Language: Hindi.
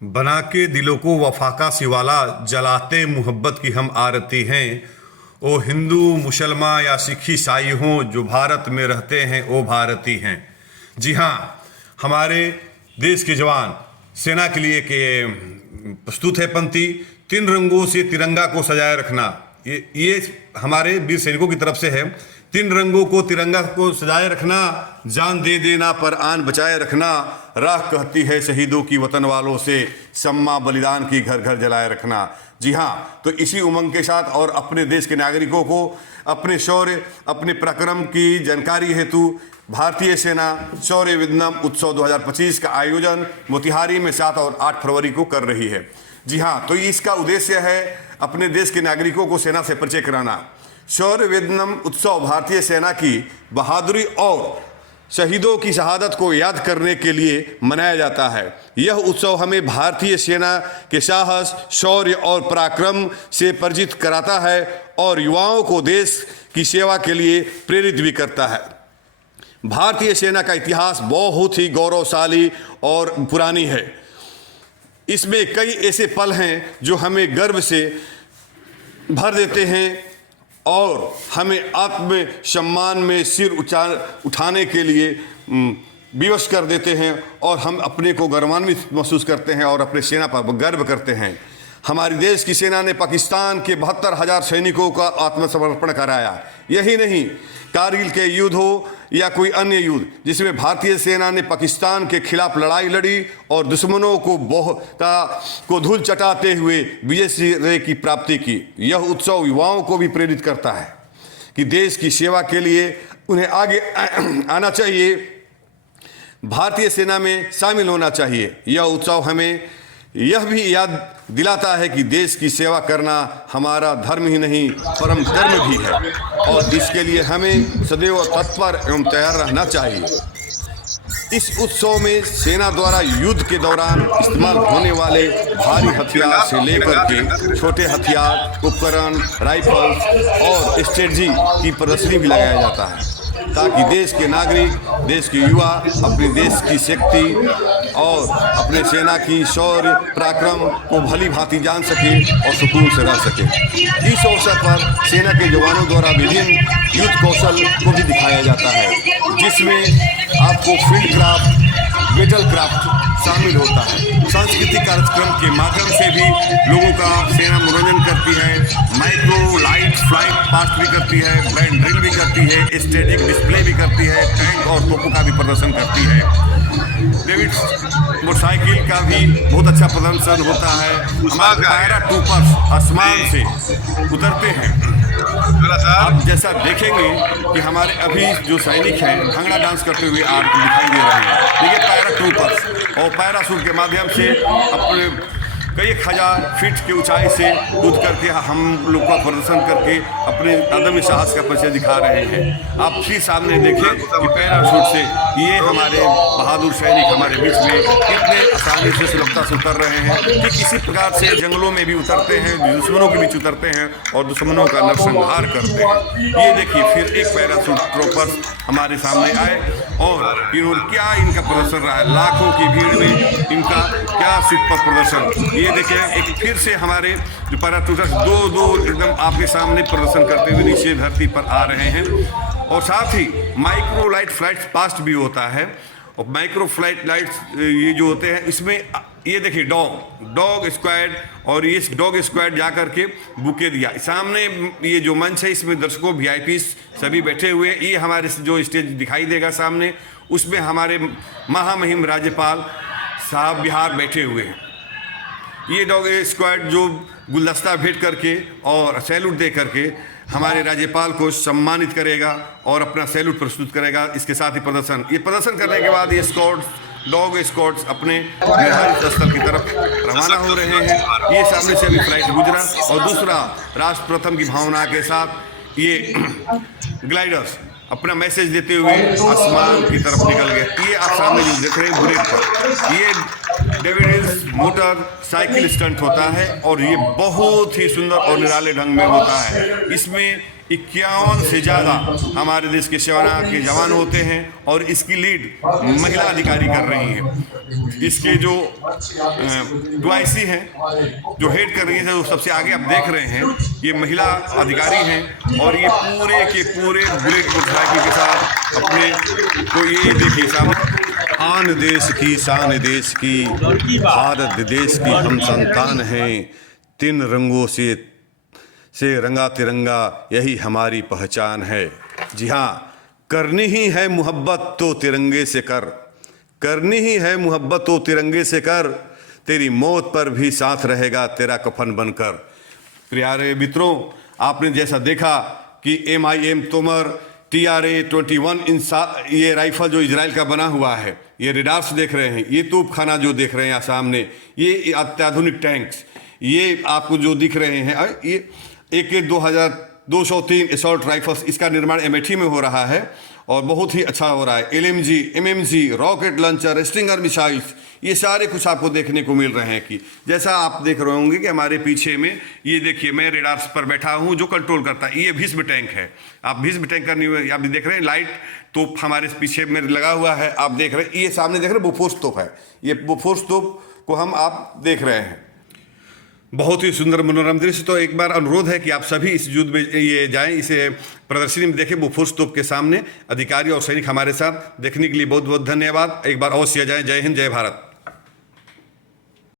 बना के दिलों को वफा का सिवाला, जलाते मोहब्बत की हम आरती हैं। ओ हिंदू मुसलमान या सिख ईसाई हों, जो भारत में रहते हैं वो भारती हैं। जी हाँ, हमारे देश के जवान सेना के लिए के प्रस्तुत है पंक्ति, 3 रंगों से तिरंगा को सजाए रखना। ये हमारे वीर सैनिकों की तरफ से है। 3 रंगों को तिरंगा को सजाए रखना, जान दे देना पर आन बचाए रखना। राह कहती है शहीदों की वतन वालों से, सम्मा बलिदान की घर घर जलाए रखना। जी हाँ, तो इसी उमंग के साथ और अपने देश के नागरिकों को अपने शौर्य, अपने पराक्रम की जानकारी हेतु भारतीय सेना शौर्य विदनम उत्सव 2025 का आयोजन मोतिहारी में 7 और 8 फरवरी को कर रही है। जी हाँ, तो इसका उद्देश्य है अपने देश के नागरिकों को सेना से परिचय कराना। शौर्य विदनम उत्सव भारतीय सेना की बहादुरी और शहीदों की शहादत को याद करने के लिए मनाया जाता है। यह उत्सव हमें भारतीय सेना के साहस, शौर्य और पराक्रम से परिचित कराता है और युवाओं को देश की सेवा के लिए प्रेरित भी करता है। भारतीय सेना का इतिहास बहुत ही गौरवशाली और पुरानी है। इसमें कई ऐसे पल हैं जो हमें गर्व से भर देते हैं और हमें आत्मसम्मान में सिर उठाने के लिए विवश कर देते हैं और हम अपने को गौरवान्वित महसूस करते हैं और अपने सेना पर गर्व करते हैं। हमारे देश की सेना ने पाकिस्तान के 72,000 सैनिकों का आत्मसमर्पण कराया। यही नहीं, कारगिल के युद्ध हो या कोई अन्य युद्ध जिसमें भारतीय सेना ने पाकिस्तान के खिलाफ लड़ाई लड़ी और दुश्मनों को धूल चटाते हुए विजय की प्राप्ति की। यह उत्सव युवाओं को भी प्रेरित करता है कि देश की सेवा के लिए उन्हें आगे आना चाहिए, भारतीय सेना में शामिल होना चाहिए। यह उत्सव हमें यह भी याद दिलाता है कि देश की सेवा करना हमारा धर्म ही नहीं परम धर्म भी है और इसके लिए हमें सदैव तत्पर एवं तैयार रहना चाहिए। इस उत्सव में सेना द्वारा युद्ध के दौरान इस्तेमाल होने वाले भारी हथियार से लेकर के छोटे हथियार, उपकरण, राइफल्स और स्ट्रेटजी की प्रदर्शनी भी लगाया जाता है ताकि देश के नागरिक, देश के युवा अपने देश की शक्ति और अपने सेना की शौर्य पराक्रम को भली भांति जान सके और सुकून से रह सके। इस अवसर पर सेना के जवानों द्वारा विभिन्न युद्ध कौशल को भी दिखाया जाता है, जिसमें आपको फील्ड क्राफ्ट, बैटल क्राफ्ट शामिल होता है। सांस्कृतिक कार्यक्रम के माध्यम से भी लोगों का सेना मनोरंजन करती है, माइक्रो लाइट फ्लाइट पास्ट भी करती है, बैंड ड्रिल भी करती है, स्टैटिक डिस्प्ले भी करती है, टैंक और तोपों का भी प्रदर्शन करती है। डेविड मोटरसाइकिल का भी बहुत अच्छा प्रदर्शन होता है। हमारे पैरा ट्रूपर्स आसमान से उतरते हैं। आप जैसा देखेंगे कि हमारे अभी जो सैनिक हैं भांगड़ा डांस करते हुए आपको दिखाई दे रहे हैं। देखिए पैरा ट्रूपर्स और पैराशूट के माध्यम से अपने कई 1000 फीट की ऊंचाई से कूद करके हम लोग का प्रदर्शन करके अपने अदम्य साहस का परिचय दिखा रहे हैं। आप भी सामने देखें कि पैराशूट से ये हमारे बहादुर सैनिक हमारे बीच में कितने आसानी से सुलभता से उतर रहे हैं। ठीक इसी प्रकार से जंगलों में भी उतरते हैं, दुश्मनों के बीच उतरते हैं और दुश्मनों का नरसंहार करते हैं। ये देखिए फिर एक पैराशूट ट्रूपर्स हमारे सामने आए और इन्होंने क्या इनका प्रदर्शन रहा है, लाखों की भीड़ में इनका क्या सिर पर प्रदर्शन। ये देखिए एक फिर से हमारे जो पैराशूटर्स दो एकदम आपके सामने प्रदर्शन करते हुए नीचे धरती पर आ रहे हैं। और साथ ही माइक्रो लाइट फ्लाइट पास्ट भी होता है और माइक्रो फ्लाइट लाइट्स ये जो होते हैं इसमें ये देखिए डॉग स्क्वाड और ये डॉग स्क्वाड जा करके बुके दिया। सामने ये जो मंच है इसमें दर्शकों VIP सभी बैठे हुए हैं। ये हमारे जो स्टेज दिखाई देगा सामने, उसमें हमारे महामहिम राज्यपाल साहब बिहार बैठे हुए हैं। ये डॉग स्क्वाड जो गुलदस्ता भेंट करके और सैल्यूट दे करके हमारे राज्यपाल को सम्मानित करेगा और अपना सैल्यूट प्रस्तुत करेगा। इसके साथ ही ये प्रदर्शन करने के बाद ये डॉग स्क्वाड्स अपने निर्धारित स्थल की तरफ रवाना हो रहे हैं। ये सामने से अभी फ्लाइट गुजरा और दूसरा राष्ट्र प्रथम की भावना के साथ ये ग्लाइडर्स अपना मैसेज देते हुए आसमान की तरफ निकल गए। ये आप सामने जो देख रहे हैं बुलेट पर, ये डेविल्स मोटर साइकिल स्टंट होता है और ये बहुत ही सुंदर और निराले ढंग में होता है। इसमें 51 से ज़्यादा हमारे देश के सेना के जवान होते हैं और इसकी लीड महिला अधिकारी कर रही हैं। इसके जो डुआईसी हैं, जो हेड कर रही है, जो सबसे आगे आप देख रहे हैं, ये महिला अधिकारी हैं और ये पूरे के पूरे बुलेट मोटरसाइकिल के साथ अपने को ये देखिए सामने आन देश की शान देश की, भारत देश की हम संतान हैं, 3 रंगों से रंगा तिरंगा यही हमारी पहचान है। जी हाँ, करनी ही है मोहब्बत तो तिरंगे से कर, करनी ही है मोहब्बत तो तिरंगे से कर, तेरी मौत पर भी साथ रहेगा तेरा कफन बनकर। प्यारे मित्रों, आपने जैसा देखा कि MIM तोमर TRA-21 ये राइफल जो इजराइल का बना हुआ है, ये रेडार्स देख रहे हैं, ये तोपखाना जो देख रहे हैं यहाँ सामने, ये अत्याधुनिक टैंक्स, ये आपको जो दिख रहे हैं, ये AK-2203 असॉल्ट राइफल्स, इसका निर्माण अमेठी में हो रहा है और बहुत ही अच्छा हो रहा है। LMG, MMG, rocket launcher, stinger missiles, ये सारे कुछ आपको देखने को मिल रहे हैं। कि जैसा आप देख रहे होंगे कि हमारे पीछे में ये देखिए, मैं रेडार्स पर बैठा हूँ जो कंट्रोल करता है, ये भीष्म टैंक है। आप भीष्म टैंक करनी हुई आप देख रहे हैं, लाइट तोप हमारे पीछे में लगा हुआ है, आप देख रहे हैं। ये सामने देख रहे हैं बोफोर्स तोप है, ये बोफोर्स तोप को हम आप देख रहे हैं। बहुत ही सुंदर मनोरम दृश्य। तो एक बार अनुरोध है कि आप सभी इस युद्ध में ये जाएं, इसे प्रदर्शनी में देखें। बोफोर्स तोप के सामने अधिकारी और सैनिक हमारे साथ, देखने के लिए बहुत बहुत धन्यवाद। एक बार अवश्य जाएं। जय हिंद, जय भारत।